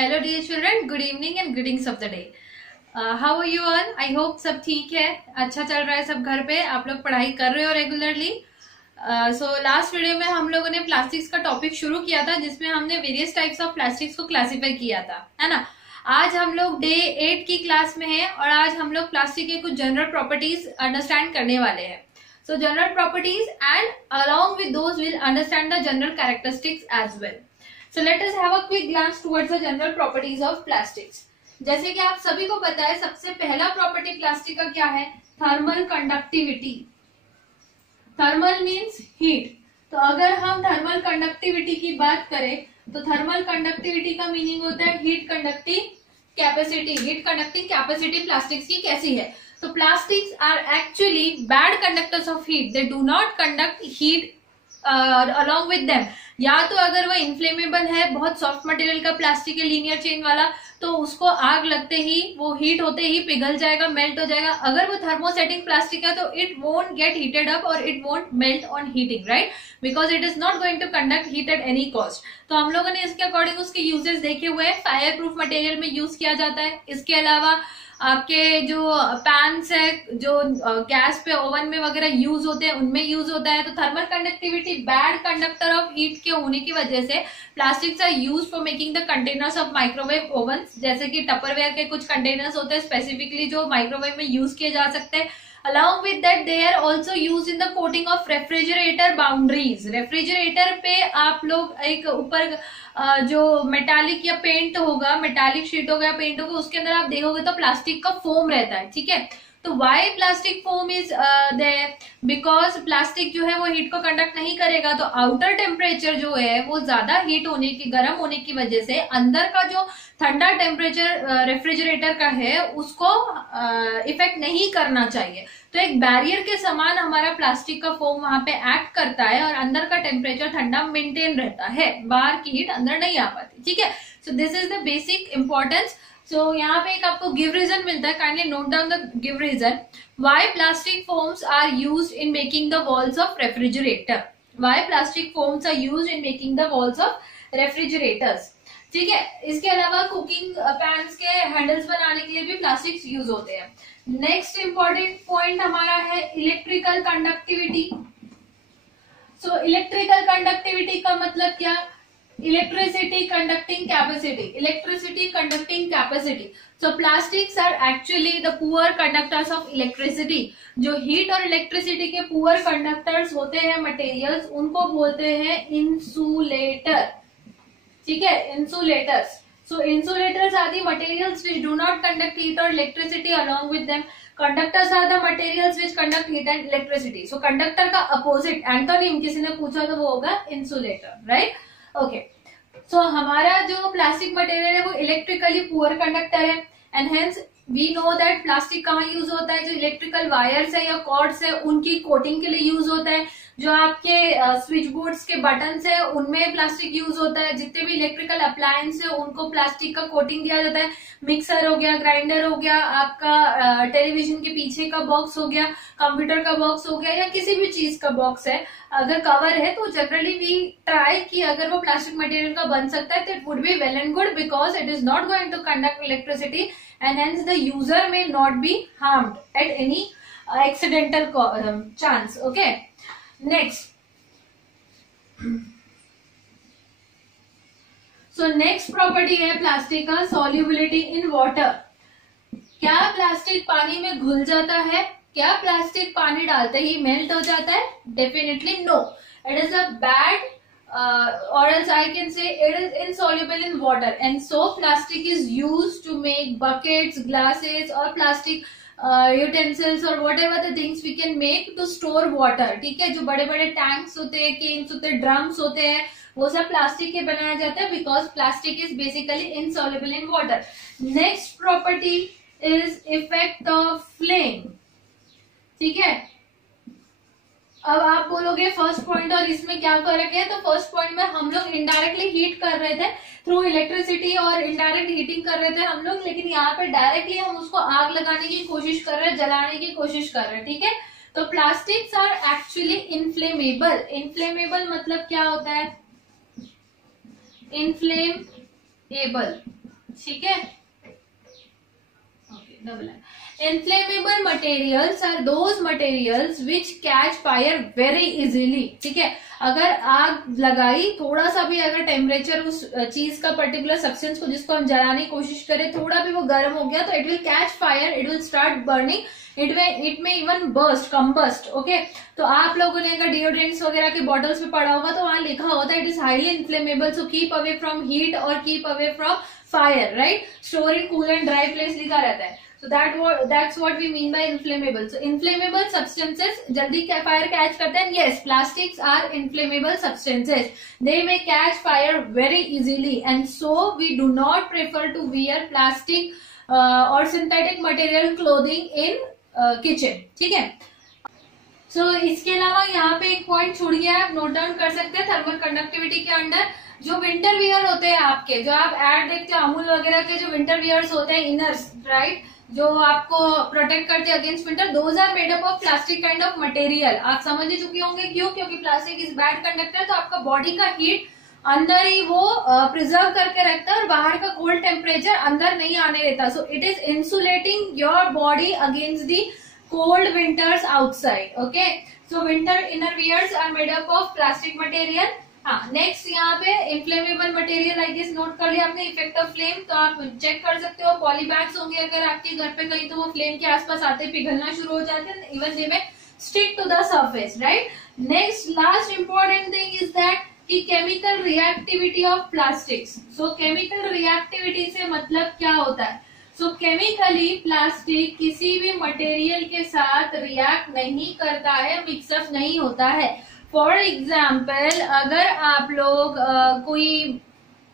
Hello dear children, good evening and greetings of the day. How are you all? I hope सब ठीक है, अच्छा चल रहा है सब घर पे, आप लोग पढ़ाई कर रहे हो रेगुलरली। सो लास्ट वीडियो में हम लोगों ने प्लास्टिक्स का टॉपिक शुरू किया था, जिसमें हमने वेरियस टाइप्स ऑफ प्लास्टिक्स को क्लासिफाई किया था, है ना। आज हम लोग डे 8 की क्लास में हैं और आज हम लोग प्लास्टिक के कुछ जनरल प्रॉपर्टीज अंडरस्टैंड करने वाले हैं। So general properties and along with those we'll understand the general characteristics as well. So let us have a quick glance towards the general properties of plastics. जैसे कि आप सभी को पता है, सबसे पहला प्रॉपर्टी प्लास्टिक का क्या है? Thermal conductivity. Thermal means heat. तो अगर हम थर्मल कंडक्टिविटी की बात करें तो थर्मल कंडक्टिविटी का मीनिंग होता है heat conducting capacity. Heat conducting capacity plastics की कैसी है? So plastics are actually bad conductors of heat. They do not conduct heat along with them. या तो अगर वो इन्फ्लेमेबल है, बहुत सॉफ्ट मटेरियल का प्लास्टिक है, लीनियर चेन वाला, तो उसको आग लगते ही, वो हीट होते ही पिघल जाएगा, मेल्ट हो जाएगा। अगर वो थर्मोसेटिंग प्लास्टिक है तो it won't get heated up और it won't melt on heating, right, because it is not going to conduct heat at any cost. तो हम लोगों ने इसके अकॉर्डिंग उसके यूजेस देखे हुए हैं। फायर प्रूफ मटेरियल में यूज किया जाता है। इसके अलावा आपके जो पैन्स है, जो गैस पे ओवन में वगैरह यूज होते हैं, उनमें यूज होता है। तो thermal conductivity bad conductor of heat के होने की वजह से plastics are use for making the containers of microwave ovens. जैसे कि टपरवेयर के कुछ कंटेनर्स होते हैं स्पेसिफिकली जो माइक्रोवेव में यूज किए जा सकते हैं। Along with that, they are also used in the coating of refrigerator boundaries. Refrigerator पे आप लोग एक ऊपर जो मेटालिक या पेंट होगा, मेटालिक शीट होगा या पेंट होगा, उसके अंदर आप देखोगे तो प्लास्टिक का फोम रहता है, ठीक है। तो why plastic foam is there? Because plastic जो है वो हीट को कंडक्ट नहीं करेगा, तो आउटर टेम्परेचर जो है वो ज्यादा हीट होने की, गर्म होने की वजह से अंदर का जो ठंडा टेम्परेचर रेफ्रिजरेटर का है उसको इफेक्ट नहीं करना चाहिए। तो एक बैरियर के समान हमारा प्लास्टिक का फोम वहां पे एक्ट करता है और अंदर का टेम्परेचर ठंडा मेंटेन रहता है, बाहर की हीट अंदर नहीं आ पाती, ठीक है। So this is the basic importance. So यहाँ पे एक आपको गिव रीजन मिलता है, kindly note down the give reason. Why plastic foams are used in making the walls of refrigerator? Why plastic foams are used in making the walls of refrigerators, ठीक है। इसके अलावा कुकिंग पैन्स के handles बनाने के लिए भी plastics use होते हैं। नेक्स्ट इंपॉर्टेंट पॉइंट हमारा है electrical conductivity. So electrical conductivity का मतलब क्या? Electricity conducting capacity. Electricity conducting capacity. So plastics are actually the poor conductors of electricity. जो हीट और इलेक्ट्रिसिटी के पुअर कंडक्टर्स होते हैं मटेरियल्स, उनको बोलते हैं इंसुलेटर, ठीक है, insulators. So insulators are the materials which do not conduct heat or electricity along with them. Conductors are the materials which conduct heat and electricity. So conductor का opposite antonym किसी ने पूछा तो वो होगा insulator, right? Okay. So हमारा जो plastic material है वो इलेक्ट्रिकली पुअर कंडक्टर है and hence we know that plastic कहाँ यूज होता है? जो इलेक्ट्रिकल वायर्स है या कॉर्ड्स है उनकी कोटिंग के लिए यूज होता है। जो आपके स्विच बोर्ड्स के बटन्स है उनमें प्लास्टिक यूज होता है। जितने भी इलेक्ट्रिकल अप्लायंस है उनको प्लास्टिक का कोटिंग दिया जाता है। मिक्सर हो गया, ग्राइंडर हो गया, आपका टेलीविजन के पीछे का बॉक्स हो गया, कंप्यूटर का बॉक्स हो गया, या किसी भी चीज का बॉक्स है, अगर कवर है तो जनरली वी ट्राई कि अगर वो प्लास्टिक मटेरियल का बन सकता है तो it would be well and good because it is not going to conduct electricity and hence the user may not be harmed at any accidental chance. Okay, next. So next property है plastic का solubility in water. क्या plastic पानी में घुल जाता है? क्या plastic पानी डालते ही मेल्ट हो जाता है? Definitely no. It is a bad or else I can say it is insoluble in water, and so plastic is used to make buckets, glasses or plastic utensils or whatever the things we can make to store water, ठीक है। जो बड़े बड़े tanks होते हैं, Keynes होते हैं, drums होते हैं, वो सब प्लास्टिक के बनाया जाता है because plastic is basically insoluble in water. Next property is effect of flame, ठीक है। अब आप बोलोगे फर्स्ट पॉइंट और इसमें क्या फर्क है? तो फर्स्ट पॉइंट में हम लोग इनडायरेक्टली हीट कर रहे थे थ्रू इलेक्ट्रिसिटी और इनडायरेक्ट हीटिंग कर रहे थे हम लोग, लेकिन यहाँ पे डायरेक्टली हम उसको आग लगाने की कोशिश कर रहे हैं, जलाने की कोशिश कर रहे हैं, ठीक है। तो plastics are actually inflammable. Inflammable मतलब क्या होता है? इनफ्लेमेबल ठीक है, ओके, डबल है। Inflammable materials are those materials which catch fire very easily, ठीक है। अगर आग लगाई, थोड़ा सा भी अगर टेम्परेचर उस चीज का पर्टिकुलर सब्सटेंस को जिसको हम जलाने की कोशिश करें, थोड़ा भी वो गर्म हो गया तो it will catch fire, it will start burning, it में इवन बर्स्ट, कंबस्ट, ओके। तो आप लोगों ने अगर डिओड्रेंट्स वगैरह के बॉटल्स में पढ़ा होगा तो वहां लिखा होता है it is highly inflammable, so keep away from heat और keep away from fire, right. Store in cool and dry place लिखा रहता है। So that's what we mean by inflammable. So inflammable substances जल्दी fire catch करते हैं. Yes, plastics are inflammable substances. They may catch fire very easily, and so we do not prefer to wear plastic or synthetic material clothing in kitchen. ठीक है. So इसके अलावा यहाँ पे एक पॉइंट छूट गया है, आप नोट डाउन कर सकते हैं। थर्मल कंडक्टिविटी के अंडर जो विंटर वियर होते हैं आपके, जो आप एड देखते हैं अमूल वगैरह के, जो विंटर वियर्स होते हैं, इनर्स, राइट, जो आपको प्रोटेक्ट करते हैं against winter, those are made up of plastic kind of material. आप समझ ही चुके होंगे क्यों, क्योंकि प्लास्टिक इज बैड कंडक्टर, तो आपका बॉडी का हीट अंदर ही वो प्रिजर्व करके रखता है और बाहर का कोल्ड टेम्परेचर अंदर नहीं आने देता। So it is insulating your body against the cold winters outside, okay. So winter inner wears are made up of plastic material. हाँ, नेक्स्ट यहाँ पे inflammable material, I guess note कर लिया आपने, इफेक्ट ऑफ फ्लेम, तो आप check कर सकते हो। पॉलीबैग्स होंगे अगर आपके घर पे कहीं, तो वो फ्लेम के आसपास आते पिघलना शुरू हो जाते हैं, even they may stick to the surface, right. Next last important thing is that कि chemical reactivity of plastics. So chemical reactivity से मतलब क्या होता है? सो केमिकली प्लास्टिक किसी भी मटेरियल के साथ रिएक्ट नहीं करता है, मिक्सअप नहीं होता है। फॉर एग्जाम्पल, अगर आप लोग कोई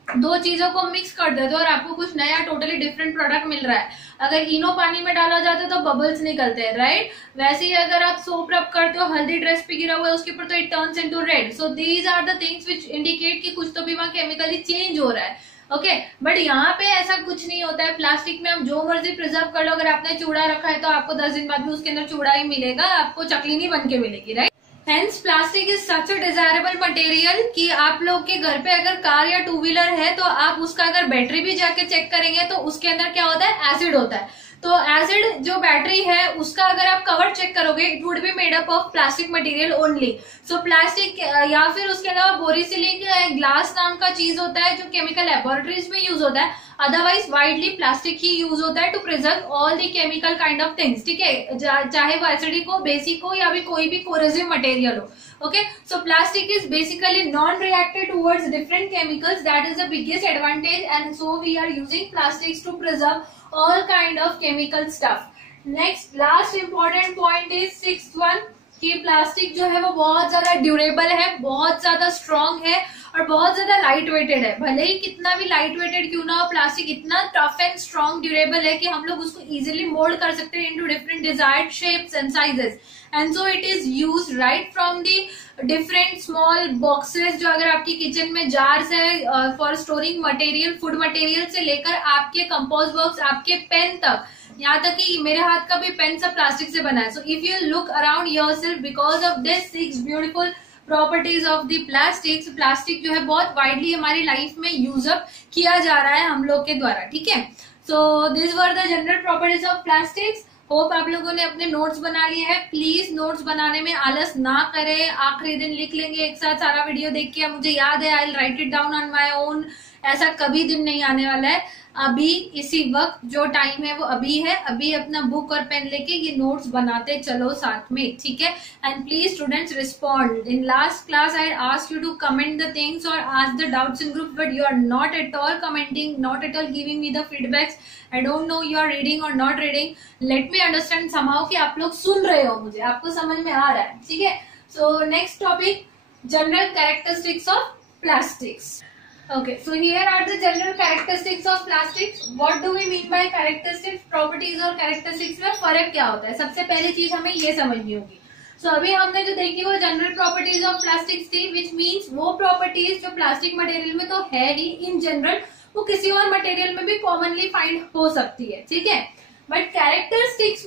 दो चीजों को मिक्स कर देते हो और आपको कुछ नया टोटली डिफरेंट प्रोडक्ट मिल रहा है, अगर इनो पानी में डाला जाता है तो बबल्स निकलते हैं, राइट। वैसे ही अगर आप सोप रब करते हो, हल्दी ड्रेस पे गिरा हुआ है उसके ऊपर, तो it turns into red. So these are the things which indicate कि कुछ तो भी वहां केमिकली चेंज हो रहा है, ओके। बट यहाँ पे ऐसा कुछ नहीं होता है। प्लास्टिक में आप जो मर्जी प्रिजर्व कर लो, अगर आपने चूड़ा रखा है तो आपको 10 दिन बाद भी उसके अंदर चूड़ा ही मिलेगा, आपको चकली नहीं बन के मिलेगी, right. Hence plastic is such a desirable material कि आप लोग के घर पे अगर कार या टू व्हीलर है तो आप उसका अगर बैटरी भी जाके चेक करेंगे तो उसके अंदर क्या होता है, एसिड होता है। तो एसिड जो बैटरी है उसका अगर आप कवर चेक करोगे, it would be made up of plastic material only. So plastic या फिर उसके अलावा बोरीसिलिक ग्लास नाम का चीज होता है जो केमिकल लेबोरेटरीज में यूज होता है, अदरवाइज वाइडली प्लास्टिक ही यूज होता है to preserve all the chemical kind of things, ठीक है, चाहे वो एसिडिक हो, बेसिक हो, या भी कोई भी कोरेसिव मटेरियल हो, okay. So plastic is basically non-reactive towards different chemicals, that is the biggest advantage, and so we are using plastics to preserve all kind of chemical stuff. Next last important point is sixth one कि plastic जो है वो बहुत ज्यादा durable है, बहुत ज्यादा strong है और बहुत ज्यादा लाइट वेटेड है। भले ही कितना भी लाइट वेटेड क्यों ना हो, प्लास्टिक इतना टफ एंड स्ट्रॉन्ग ड्यूरेबल है कि हम लोग उसको इजीली मोल्ड कर सकते हैं into different desired shapes and sizes, and so it is used right from the different small boxes, जो अगर आपकी किचन में जार्स है for storing material, food material से लेकर आपके कंपोस्ट बॉक्स, आपके पेन तक, यहाँ तक कि मेरे हाथ का भी पेन सब प्लास्टिक से बना है। So if you look around yourself, because of this 6 beautiful properties of the plastics, plastic जो है बहुत वाइडली हमारी लाइफ में यूज अप किया जा रहा है हम लोग के द्वारा, ठीक है। So this were the general properties of plastics. Hope आप लोगों ने अपने नोट्स बना लिए हैं। प्लीज नोट्स बनाने में आलस ना करें, आखिरी दिन लिख लेंगे एक साथ सारा वीडियो देख के, मुझे याद है, I will write it down on my own, ऐसा कभी दिन नहीं आने वाला है। अभी इसी वक्त जो टाइम है वो अभी है, अभी अपना बुक और पेन लेके ये नोट्स बनाते चलो साथ में, ठीक है। And please students respond. In last class I asked you to comment the things और ask the doubts in group, but you are not at all commenting, not at all giving me the feedbacks. I don't know you are reading और not reading. Let me understand somehow कि आप लोग सुन रहे हो, मुझे आपको समझ में आ रहा है, ठीक है। So next topic, general characteristics of plastics. Okay, so here are the general characteristics of plastics. What do we mean by characteristics? Properties और characteristics में फर्क क्या होता है? सबसे पहली चीज हमें ये समझनी होगी। So अभी हमने जो देखी वो जनरल प्रॉपर्टीज ऑफ प्लास्टिक्स थी, which means वो प्रॉपर्टीज जो प्लास्टिक मटेरियल में तो है ही इन जनरल, वो किसी और मटेरियल में भी कॉमनली फाइंड हो सकती है, ठीक है। बट कैरेक्टरिस्टिक्स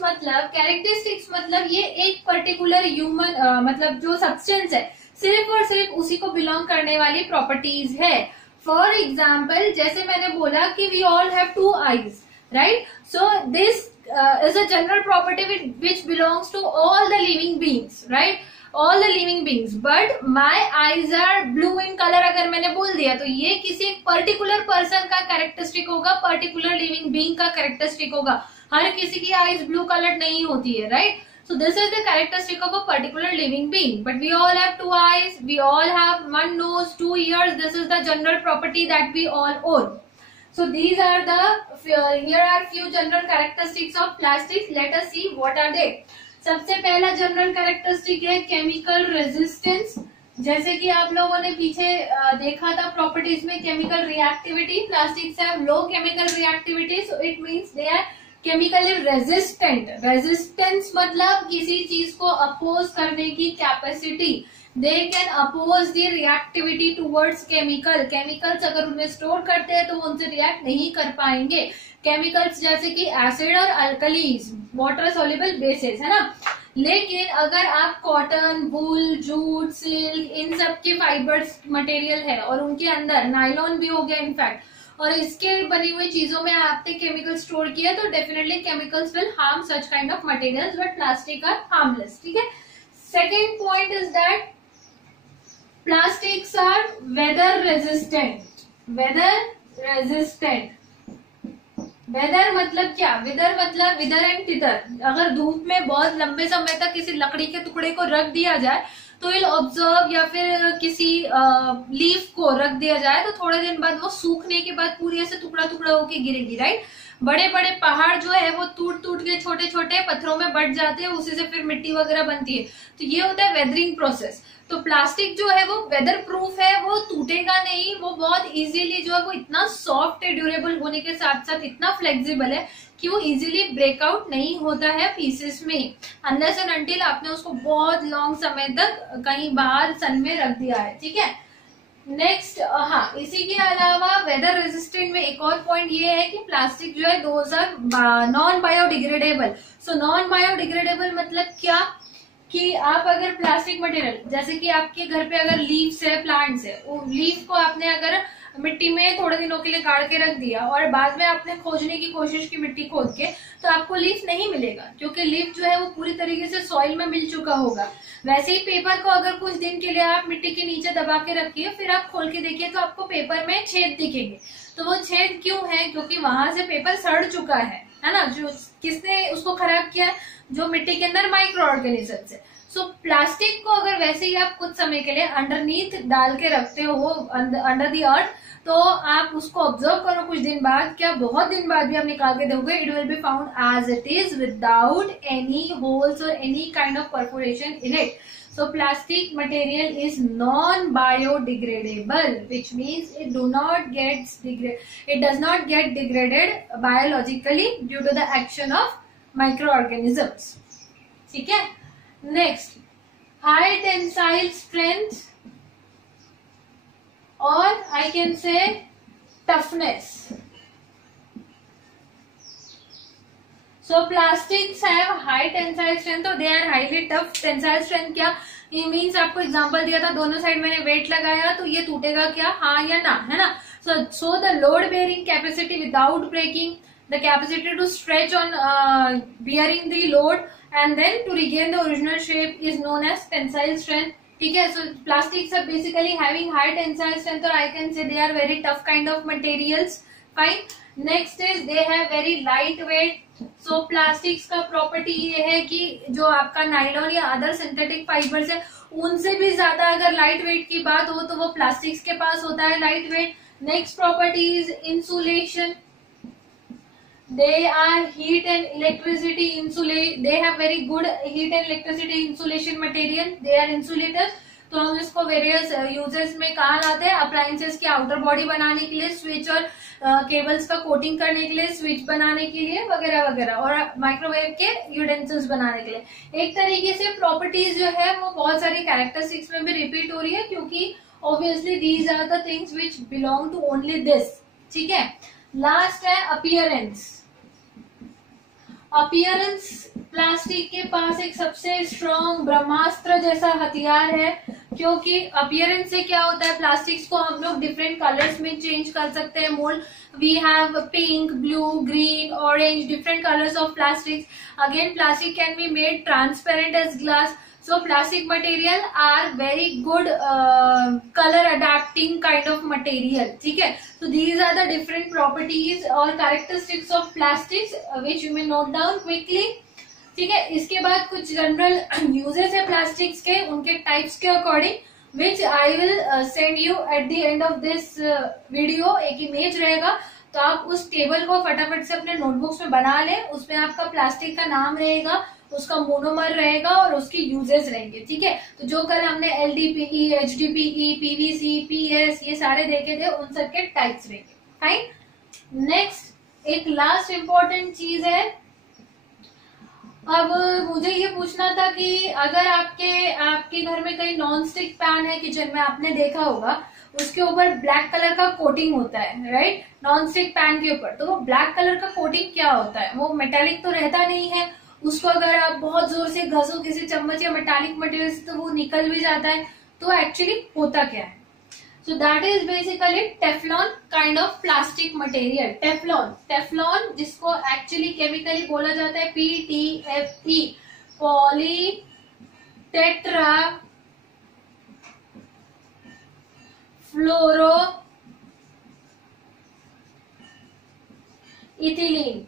मतलब ये एक पर्टिकुलर ह्यूमन मतलब जो सब्सटेंस है, सिर्फ और सिर्फ उसी को बिलोंग करने वाली प्रॉपर्टीज है। फॉर एग्जाम्पल जैसे मैंने बोला कि वी ऑल हैव 2 eyes, राइट? So this is a general property which belongs to all the living beings, right? All the living beings, but my eyes are blue in color अगर मैंने बोल दिया तो ये किसी पर्टिकुलर पर्सन का characteristic होगा, पर्टिकुलर लिविंग बीइंग का कैरेक्टरिस्टिक होगा. हर किसी की आईज ब्लू कलर नहीं होती है, right? So this is the characteristic of a particular living being. But we all have 2 eyes, we all have 1 nose, 2 ears. This is the general property that we all own. So these are the, here are few general characteristics of plastics. Let us see what are they. सबसे पहला general characteristic है chemical resistance. जैसे कि आप लोगों ने पीछे देखा था प्रॉपर्टीज में chemical reactivity. Plastics have low chemical reactivity, so it means they are chemically resistant. Resistance मतलब किसी चीज को अपोज करने की capacity. They can oppose the reactivity towards chemical. Chemicals अगर उन्हें स्टोर करते हैं तो वो उनसे रिएक्ट नहीं कर पाएंगे. केमिकल्स जैसे कि एसिड और अल्कलीज, वाटर सोल्यूबल बेसिस, है ना. लेकिन अगर आप कॉटन, वूल, जूट, सिल्क, इन सब के फाइबर्स मटेरियल है और उनके अंदर नायलॉन भी हो गया इनफैक्ट, और इसके बनी हुई चीजों में आपने केमिकल स्टोर किया तो definitely chemicals will harm such kind of materials, but plastic are harmless. ठीक है. Second point is that plastics are weather resistant. Weather resistant. Weather मतलब क्या? वेदर मतलब विदर एंड तितर. अगर धूप में बहुत लंबे समय तक किसी लकड़ी के टुकड़े को रख दिया जाए तो विल ऑब्जर्व, या फिर किसी लीफ को रख दिया जाए तो थोड़े दिन बाद वो सूखने के बाद पूरी ऐसे टुकड़ा टुकड़ा होके गिरेगी, राइट? बड़े बड़े पहाड़ जो है वो टूट टूट के छोटे छोटे पत्थरों में बट जाते हैं, उसी से फिर मिट्टी वगैरह बनती है. तो ये होता है वेदरिंग प्रोसेस. तो प्लास्टिक जो है वो वेदर प्रूफ है, वो टूटेगा नहीं, वो बहुत इजीली जो है वो इतना सॉफ्ट है, ड्यूरेबल होने के साथ साथ इतना फ्लेक्सिबल है कि वो इजीली ब्रेकआउट नहीं होता है पीसेस में, अनलेस एंड अनटिल आपने उसको बहुत लॉन्ग समय तक कहीं बाहर सन में रख दिया है. ठीक है. नेक्स्ट, हाँ, इसी के अलावा वेदर रेजिस्टेंट में एक और पॉइंट ये है कि प्लास्टिक जो है those are non biodegradable. So non biodegradable मतलब क्या कि आप अगर प्लास्टिक मटेरियल, जैसे कि आपके घर पे अगर लीव्स है, प्लांट्स है, वो लीफ को आपने अगर मिट्टी में थोड़े दिनों के लिए गाड़ के रख दिया और बाद में आपने खोजने की कोशिश की मिट्टी खोद के, तो आपको लीफ नहीं मिलेगा, क्योंकि लीफ जो है वो पूरी तरीके से सॉइल में मिल चुका होगा. वैसे ही पेपर को अगर कुछ दिन के लिए आप मिट्टी के नीचे दबा के रखिए, फिर आप खोल के देखिए तो आपको पेपर में छेद दिखेंगे. तो वो छेद क्यों है? क्योंकि वहां से पेपर सड़ चुका है ना. जो किसने उसको खराब किया है? जो मिट्टी के अंदर माइक्रो ऑर्गेनिज्म है. सो प्लास्टिक को अगर वैसे ही आप कुछ समय के लिए अंडरनीथ डाल के रखते हो, अंडर द अर्थ, तो आप उसको ऑब्जर्व करो कुछ दिन बाद, क्या बहुत दिन बाद भी आप निकाल के दोगे, it will be found as it is without any holes और any kind of perforation in it. So plastic material is non-biodegradable, which means it does not get degraded biologically due to the action of microorganisms. ठीक है. Next, high tensile strength, or I can say toughness. So plastics have high tensile strength, or they are highly tough. Tensile strength क्या? ये means आपको example दिया था, दोनों side मैंने wait लगाया तो ये टूटेगा क्या, हाँ या ना, है ना. So the load bearing capacity without breaking, the capacity to stretch on bearing the load and then to regain the original shape is known as tensile strength. ठीक है. So plastics are basically having high tensile strength, or I can say they are very tough kind of materials. Fine. Next is they have very light weight. So plastics का property ये है कि जो आपका nylon या other synthetic fibres है उनसे भी ज्यादा अगर लाइट वेट की बात हो तो वो प्लास्टिक्स के पास होता है light weight. Next property is insulation. They are heat and electricity insulate. They have very good heat and electricity insulation material. They are insulators. तो हम इसको वेरियस यूजेस में कहाँ लाते हैं? अप्लायंसेस की आउटर बॉडी बनाने के लिए, स्विच और केबल्स का कोटिंग करने के लिए, स्विच बनाने के लिए वगैरह वगैरह, और माइक्रोवेव के यूटेंसिल्स बनाने के लिए. एक तरीके से प्रॉपर्टीज जो है वो बहुत सारी कैरेक्टरिस्टिक्स में भी रिपीट हो रही है, क्योंकि obviously these are the things which belong to only this. ठीक है. लास्ट है अपीयरेंस. अपीयरेंस प्लास्टिक के पास एक सबसे स्ट्रॉन्ग ब्रह्मास्त्र जैसा हथियार है, क्योंकि अपीयरेंस से क्या होता है, प्लास्टिक्स को हम लोग डिफरेंट कलर्स में चेंज कर सकते हैं mould. We have pink, blue, green, orange, different colours of plastics. Again plastic can be made transparent as glass. So plastic material are very good color adapting kind of material. ठीक है, so these are the different properties or characteristics of plastics which you may note down quickly. ठीक है, इसके बाद कुछ general uses है plastics के, उनके टाइप्स के according which I will send you at the end of this video. एक इमेज रहेगा, तो आप उस टेबल को फटाफट से अपने नोटबुक्स में बना लें. उसमें आपका प्लास्टिक का नाम रहेगा, उसका मोनोमर रहेगा और उसकी यूजेस रहेंगे. ठीक है, तो जो कल हमने LDPE, HDPE, PVC, PS ये सारे देखे थे, उन सब के टाइप्स रहेंगे. फाइन. नेक्स्ट एक लास्ट इम्पोर्टेंट चीज है. अब मुझे ये पूछना था कि अगर आपके घर में कहीं नॉन स्टिक पैन है किचन में, आपने देखा होगा उसके ऊपर ब्लैक कलर का कोटिंग होता है, राइट, नॉन स्टिक पैन के ऊपर. तो वो ब्लैक कलर का कोटिंग क्या होता है, वो मेटालिक तो रहता नहीं है. उसको अगर आप बहुत जोर से घसो किसी चम्मच या मेटालिक मटेरियल से, तो वो निकल भी जाता है. तो एक्चुअली होता क्या है, so that is basically Teflon kind of plastic material. Teflon जिसको एक्चुअली केमिकली बोला जाता है PTFE, पॉली टेट्रा फ्लोरो इथिलीन.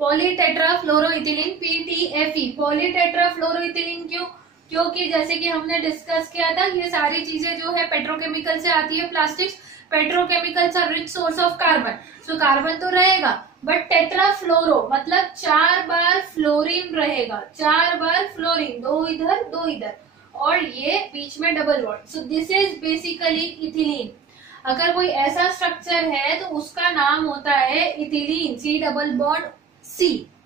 पॉलीटेट्राफ्लोरोइथिलीन, PTFE, पॉलीटेट्राफ्लोरोइथिलीन. क्यों? क्योंकि जैसे कि हमने डिस्कस किया था, ये सारी चीजें जो है पेट्रोकेमिकल से आती है. Plastics petrochemicals are rich source of carbon. So carbon तो रहेगा, बट टेट्राफ्लोरो मतलब 4 बार फ्लोरीन रहेगा. 4 बार फ्लोरीन, 2 इधर 2 इधर, और ये बीच में double bond. So this is basically ethylene. अगर कोई ऐसा स्ट्रक्चर है तो उसका नाम होता है ethylene, C double bond C.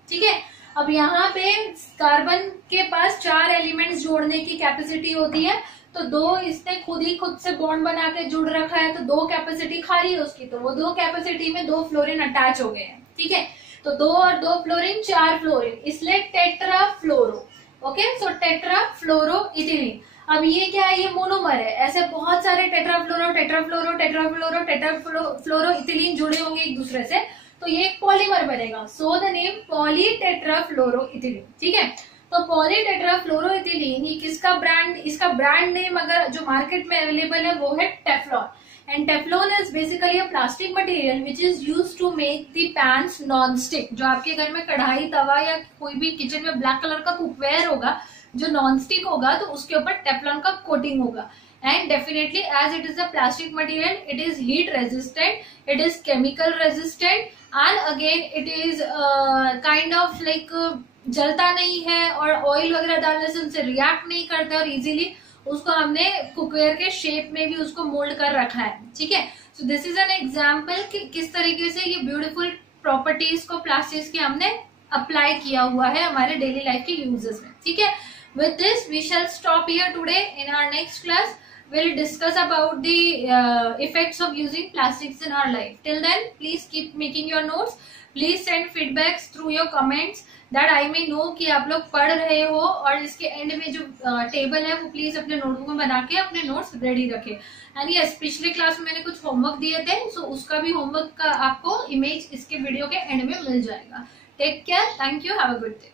ठीक है, अब यहाँ पे कार्बन के पास 4 एलिमेंट्स जोड़ने की कैपेसिटी होती है, तो 2 इसने खुद से बॉन्ड बना के जुड़ रखा है, तो 2 कैपेसिटी खाली है उसकी, तो वो 2 कैपेसिटी में 2 फ्लोरीन अटैच हो गए हैं. ठीक है, तो 2 और 2 फ्लोरीन 4 फ्लोरीन, इसलिए टेट्राफ्लोरो. ओके, सो टेट्राफ्लोरोइथिलीन. अब ये क्या है, ये मोनोमर है. ऐसे बहुत सारे टेट्राफ्लोरोइथिलीन जुड़े होंगे एक दूसरे से, तो ये एक पॉलीमर बनेगा. So the name polytetrafluoroethylene. ठीक है, तो पॉलीटेट्राफ्लोरोइथिलीन ये किसका ब्रांड, इसका ब्रांड नेम अगर जो मार्केट में अवेलेबल है वो है Teflon. And Teflon is basically a plastic material which is used to make the pans non stick. जो आपके घर में कढ़ाई, तवा या कोई भी किचन में ब्लैक कलर का कुकवेयर होगा जो नॉन स्टिक होगा, तो उसके ऊपर टेफ्लॉन का कोटिंग होगा. And definitely as it is a plastic material, it is heat resistant, it is chemical resistant, and again it is kind of like जलता नहीं है, और ऑयल वगैरह डालने से उनसे रिएक्ट नहीं करता, और इजीली उसको हमने कुकवेयर के शेप में भी उसको मोल्ड कर रखा है. ठीक है, so this is an example कि किस तरीके से ये ब्यूटीफुल प्रॉपर्टीज को प्लास्टिक्स की हमने अप्लाई किया हुआ है हमारे डेली लाइफ के यूजेस में. ठीक है, with this we shall stop here today. In our next class we'll discuss about the effects of using plastics in our life. Till then, please keep making your notes. Please send feedbacks through your comments that I may know कि आप लोग पढ़ रहे हो. और इसके and में जो टेबल है वो प्लीज अपने नोटबुक में बना के अपने नोट्स रेडी रखें. एंड यस, पिछले क्लास में मैंने कुछ होमवर्क दिए थे, सो उसका भी होमवर्क का आपको इमेज इसके वीडियो के एंड में मिल जाएगा. Take care, thank you, have a good day.